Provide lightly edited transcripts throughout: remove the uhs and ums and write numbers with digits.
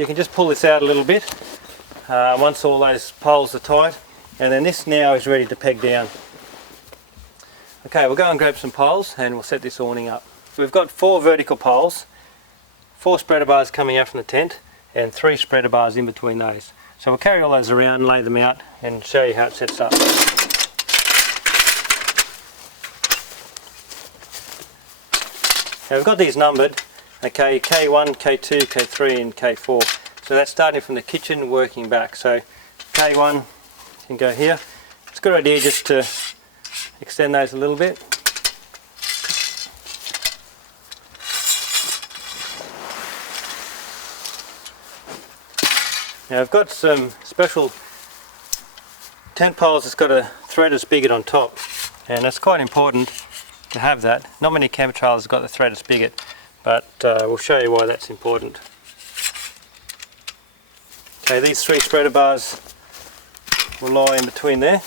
you can just pull this out a little bit once all those poles are tight, and then this now is ready to peg down. Okay, we'll go and grab some poles and we'll set this awning up. We've got 4 vertical poles, 4 spreader bars coming out from the tent, and 3 spreader bars in between those. So we'll carry all those around and lay them out and show you how it sets up. Now we've got these numbered, okay, K1, K2, K3 and K4. So that's starting from the kitchen working back. So K1 can go here. It's a good idea just to extend those a little bit. Now I've got some special tent poles that's got a threaded spigot on top, and it's quite important to have that. Not many camper trailers have got the threaded spigot, but we'll show you why that's important. Okay, these 3 spreader bars will lie in between there.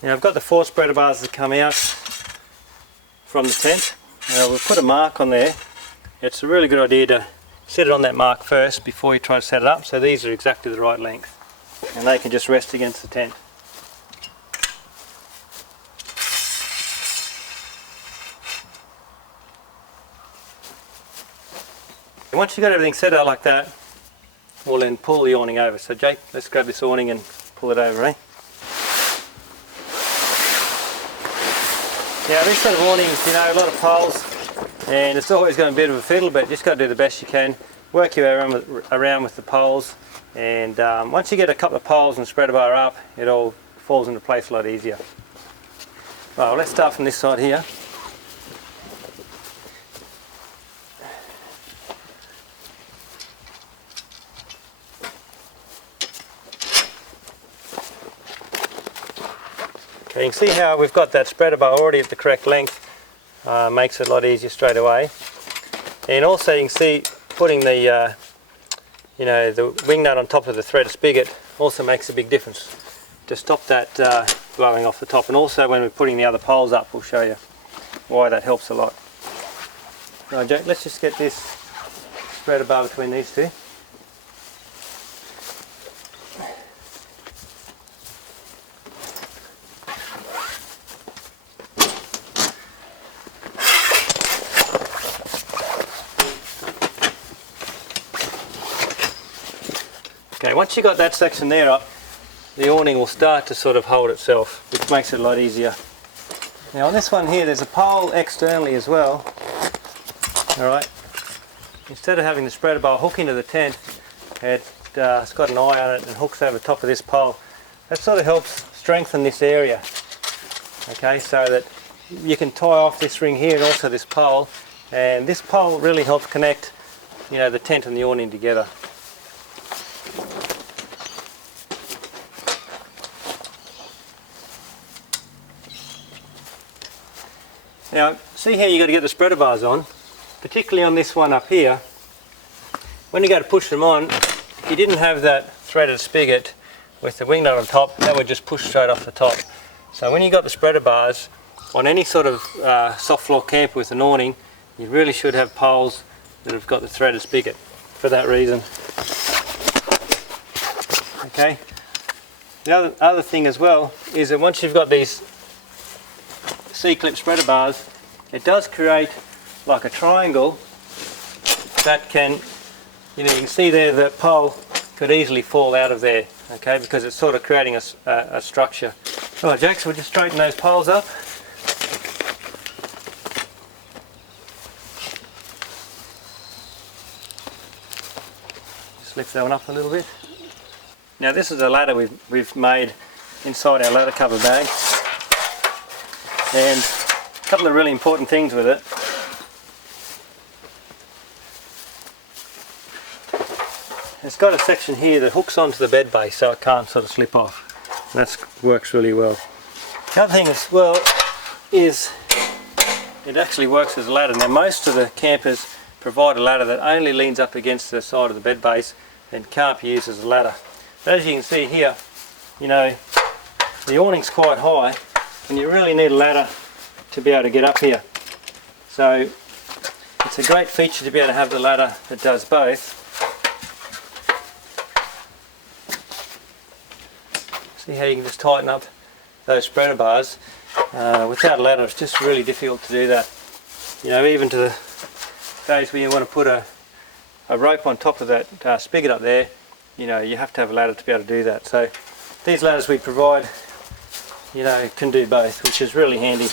Now I've got the 4 spreader bars that come out from the tent. Now we'll put a mark on there. It's a really good idea to set it on that mark first before you try to set it up, so these are exactly the right length and they can just rest against the tent. And once you've got everything set out like that, we'll then pull the awning over. So Jake, let's grab this awning and pull it over, eh? Now this sort of awnings, you know, a lot of poles, and it's always going to be a bit of a fiddle, but you just got to do the best you can. Work your way around with the poles, and once you get a couple of poles and spreader bar up, it all falls into place a lot easier. Right, well, let's start from this side here. Okay, you can see how we've got that spreader bar already at the correct length. Makes it a lot easier straight away. And also you can see putting the the wing nut on top of the threaded spigot also makes a big difference to stop that blowing off the top. And also when we're putting the other poles up, we'll show you why that helps a lot. Right, Jack, let's just get this spreader bar between these two. Okay, once you've got that section there up, the awning will start to sort of hold itself, which makes it a lot easier. Now on this one here, there's a pole externally as well. Alright, instead of having the spreader bar hook into the tent, it's got an eye on it and hooks over the top of this pole. That sort of helps strengthen this area. Okay, so that you can tie off this ring here and also this pole, and this pole really helps connect, you know, the tent and the awning together. Now, see how you've got to get the spreader bars on, particularly on this one up here. When you go to push them on, if you didn't have that threaded spigot with the wing nut on top, that would just push straight off the top. So when you've got the spreader bars on any sort of soft floor camper with an awning, you really should have poles that have got the threaded spigot for that reason. Okay. The other thing as well is that once you've got these C-clip spreader bars, it does create like a triangle that can, you know, you can see there the pole could easily fall out of there, okay, because it's sort of creating a structure. All right, Jack, so we'll just straighten those poles up. Just lift that one up a little bit. Now this is a ladder we've made inside our ladder cover bag. And a couple of really important things with it. It's got a section here that hooks onto the bed base so it can't sort of slip off. That works really well. The other thing as well is it actually works as a ladder. Now most of the campers provide a ladder that only leans up against the side of the bed base and can't be used as a ladder. But as you can see here, you know, the awning's quite high, and you really need a ladder to be able to get up here. So it's a great feature to be able to have the ladder that does both. See how you can just tighten up those spreader bars. Without a ladder it's just really difficult to do that. You know, even to the days where you want to put a rope on top of that spigot up there, you know, you have to have a ladder to be able to do that. So these ladders we provide, you know, can do both, which is really handy.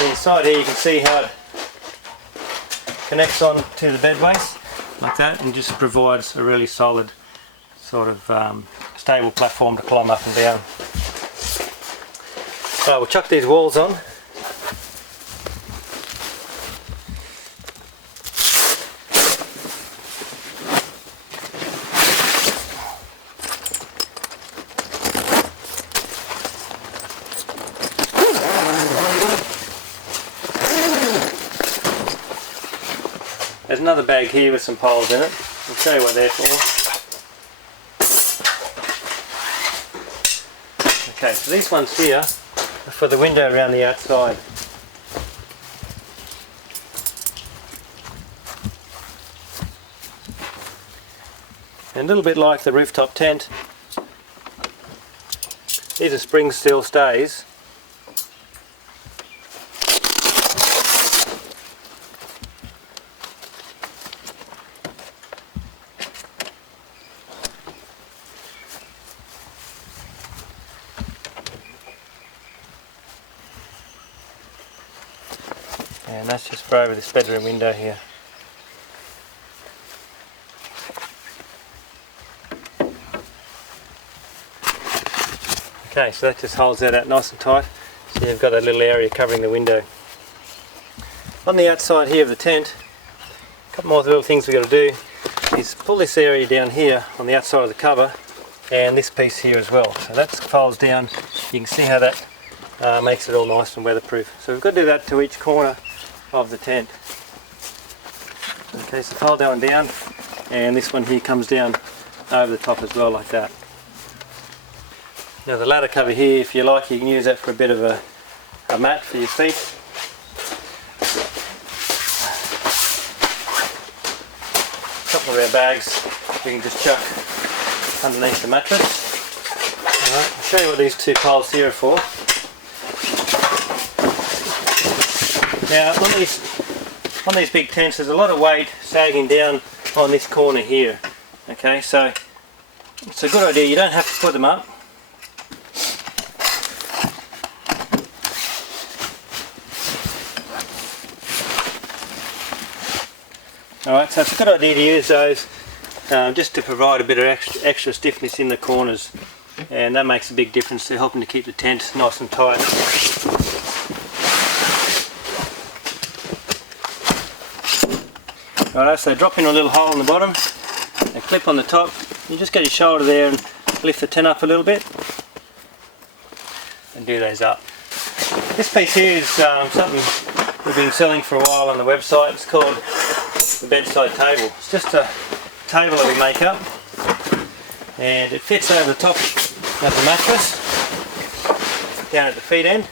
Inside here you can see how it connects on to the bed base like that, and just provides a really solid sort of stable platform to climb up and down. So we'll chuck these walls on. There's another bag here with some poles in it. I'll show you what they're for. Okay, so these ones here are for the window around the outside. And a little bit like the rooftop tent, these are spring steel stays. And that's just for over this bedroom window here. Okay, so that just holds that out nice and tight, so you've got that little area covering the window. On the outside here of the tent, a couple more little things we've got to do is pull this area down here on the outside of the cover, and this piece here as well. So that folds down. You can see how that makes it all nice and weatherproof. So we've got to do that to each corner of the tent. Okay, so fold that one down, and this one here comes down over the top as well like that. Now the ladder cover here, if you like, you can use that for a bit of a mat for your feet. A couple of our bags we can just chuck underneath the mattress. Alright, I'll show you what these two poles here are for. Now on these big tents there's a lot of weight sagging down on this corner here. Okay, so it's a good idea, you don't have to put them up. Alright, so it's a good idea to use those just to provide a bit of extra stiffness in the corners, and that makes a big difference to helping to keep the tent nice and tight. Righto, so drop in a little hole in the bottom, a clip on the top. You just get your shoulder there and lift the tent up a little bit and do those up. This piece here is something we've been selling for a while on the website. It's called the Bedside Table. It's just a table that we make up, and it fits over the top of the mattress down at the feet end,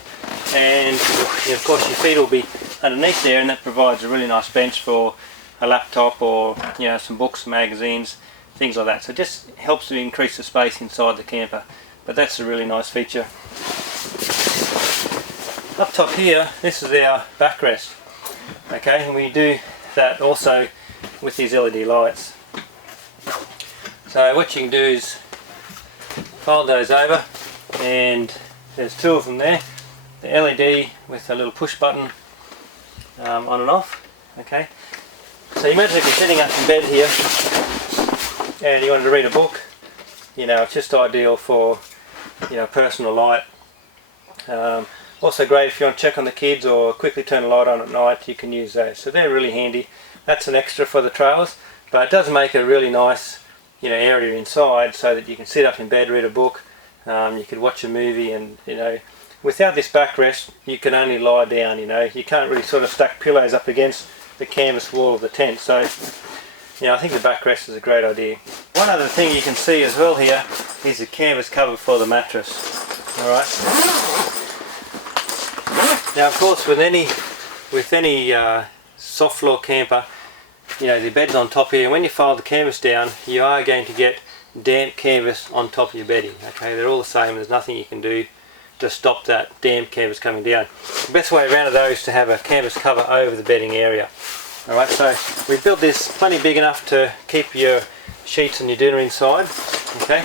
and of course your feet will be underneath there, and that provides a really nice bench for a laptop or, you know, some books, magazines, things like that. So it just helps to increase the space inside the camper, but that's a really nice feature. Up top here, this is our backrest. Okay, and we do that also with these LED lights. So what you can do is fold those over, and there's two of them there. The LED with a little push button on and off. Okay, so you imagine if you're sitting up in bed here and you wanted to read a book, you know, it's just ideal for, you know, personal light. Also great if you want to check on the kids or quickly turn the light on at night, you can use those. So they're really handy. That's an extra for the trailers, but it does make a really nice, you know, area inside so that you can sit up in bed, read a book, you could watch a movie, and, you know, without this backrest you can only lie down, you know, you can't really sort of stack pillows up against the canvas wall of the tent. So, you know, I think the backrest is a great idea. One other thing you can see as well here is the canvas cover for the mattress. Alright. Now of course with any soft floor camper, you know, the bed's on top here. When you fold the canvas down, you are going to get damp canvas on top of your bedding. Okay, they're all the same. There's nothing you can do to stop that damp canvas coming down. The best way around it though is to have a canvas cover over the bedding area. Alright, so we've built this plenty big enough to keep your sheets and your dinner inside. Okay,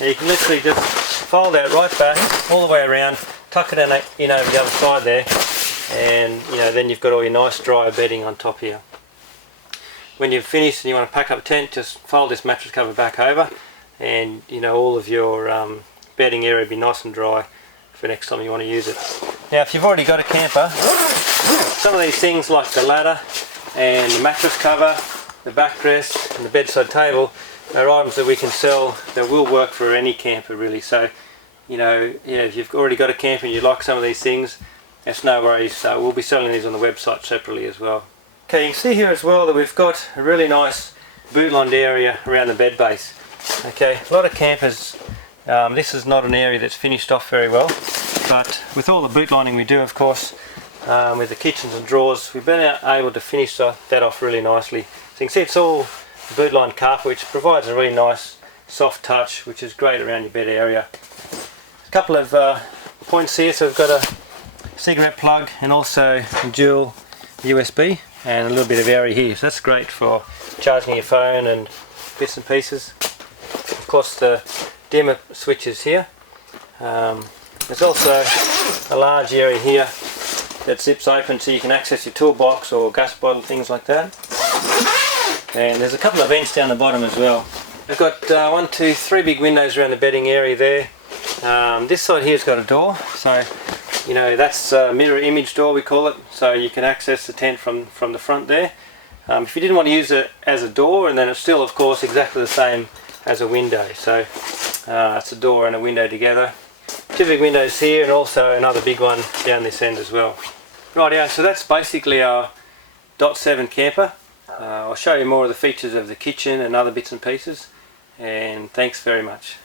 and you can literally just fold that right back all the way around, tuck it in over the other side there, and you know, then you've got all your nice dry bedding on top here. When you've finished and you want to pack up a tent, just fold this mattress cover back over, and you know, all of your bedding area will be nice and dry for next time you want to use it. Now if you've already got a camper, some of these things like the ladder and the mattress cover, the backrest and the bedside table are items that we can sell that will work for any camper really. So you know, if you've already got a camper and you like some of these things, that's no worries. We'll be selling these on the website separately as well. Okay, you can see here as well that we've got a really nice boot-lined area around the bed base. Okay, a lot of campers, this is not an area that's finished off very well, but with all the boot lining we do, of course, with the kitchens and drawers, we've been able to finish that off really nicely. So you can see it's all boot-lined carpet, which provides a really nice soft touch, which is great around your bed area. A couple of points here, so we've got a cigarette plug and also a dual USB and a little bit of area here, so that's great for charging your phone and bits and pieces. Of course the dimmer switches here. There's also a large area here that zips open so you can access your toolbox or gas bottle, things like that. And there's a couple of vents down the bottom as well. I've got 1, 2, 3 big windows around the bedding area there. This side here's got a door, so you know, that's a mirror image door we call it, so you can access the tent from the front there. If you didn't want to use it as a door, and then it's still of course exactly the same as a window, so it's a door and a window together. 2 big windows here and also another big one down this end as well. Right, yeah, so that's basically our .7 camper. I'll show you more of the features of the kitchen and other bits and pieces, and thanks very much.